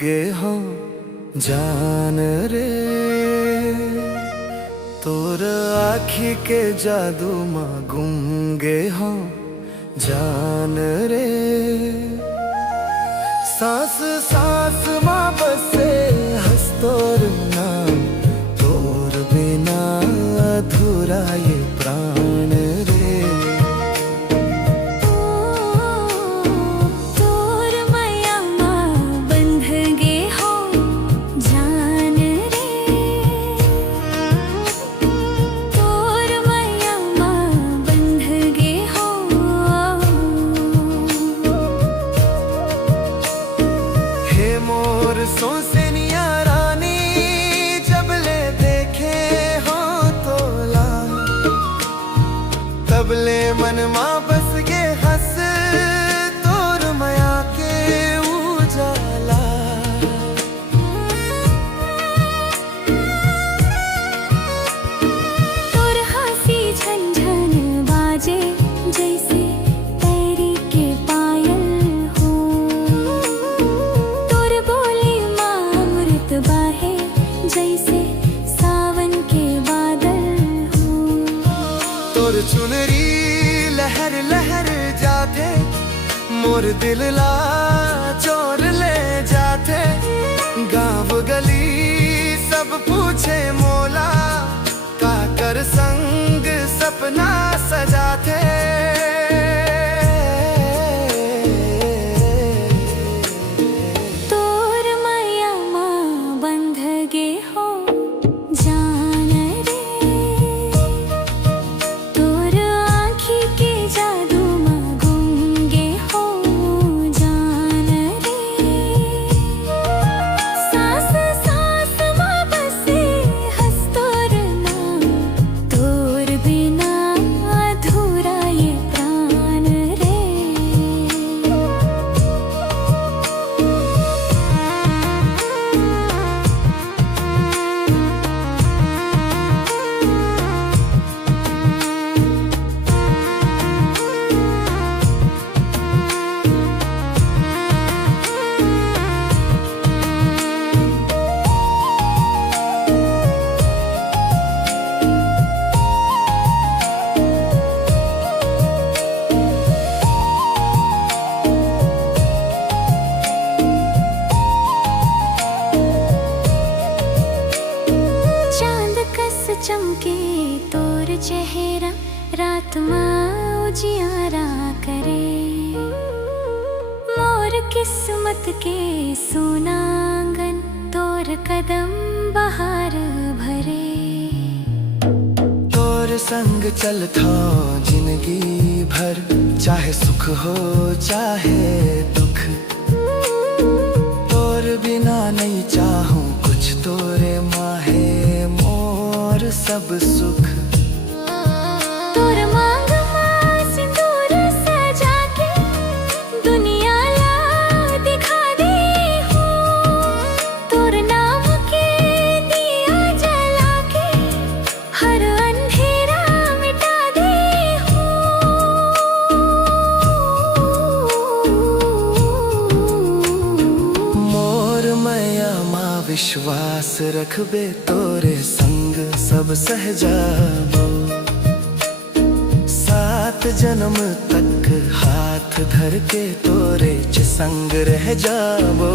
गे हो जान रे, तोर आँखी के जादू माँ गुम गे हो जान रे। सांस सांस माँ बसे हंस तोर नाम, तोर बिना अधूरा ये प्राण रे। तोर माया माँ बंध गे हो जान रे, तोर माया माँ बंध गे हो। हे मोर सोसेनिया रानी, जब ले देखे हो तोला, तबले मन माँ बस गे हंस तोर माया के उजाला। तोर हंसी झनझन बाजे जैसे पैरी के पायल हो, तोर बोली माँ अमृत बाहे जैसे सावन के बादल हो। तोर चुनरी लहर लहर जाते, मोर दिल ला चोर ले जाते। गाँव गली सब पूछे मोला, काकर संग सपना सजाते। तोर माया माँ बंध गे हो जान रे, तोर आँखी के जादू माँ गुम गे हो जान रे। सांस सांस माँ बसे हंस तोर नाम, तोर बिना अधूरा ये प्राण रे। चांद कस चमके तोर चेहरा, रात माँ उजियारा करे। मोर किस्मत के सुनांगन, तोर कदम बहार भरे। तोर संग चलता जिंदगी भर, चाहे सुख हो चाहे दुख। तोर बिना नहीं चाहूं कुछ, तोरे माहे मोर सब सुख। तोर मांग माँ सिंदूर सजा के, दुनिया ला दिखा दी हूँ। तोर नाम के दिया जला के, हर अंधेरा मिटा दी हूँ। मोर मैया माँ विश्वास रखबे, तोरे संग सब सह जाबो। सात जन्म तक हाथ धर के तोरे च संग रह जाबो।